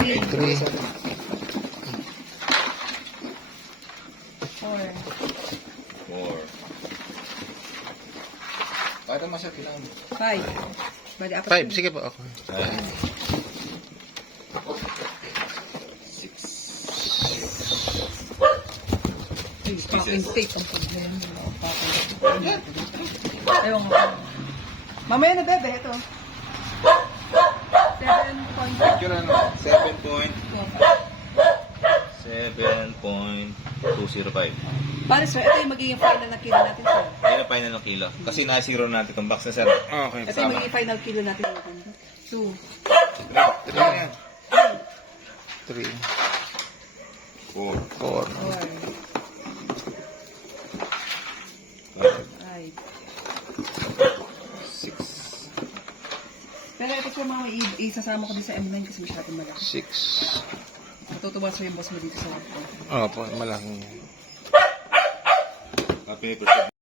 3. 4. 4. Para mo siya, kailangan mo. 5. Bali, 5. Sige po. Okay. 6. Fucking tape ang problema. Ewan ko. Mamaya na, bebe. Ito. 7.2. Yun ano? 7.205. Pare, sir, ito yung magiging final na kilo natin, sir. Ayun ang final ng kilo. Kasi na-zero natin itong box na sir. Okay. Ito yung magiging final kilo natin. 2. 3 na yan. 3. 4. 4. 5. 6. Pero ito po mga isasama ko din sa M9 kasi masyadong malaki. 6. Matutuwa sa yung boss mo dito sa laptop. Opo, malaki yan. Paper.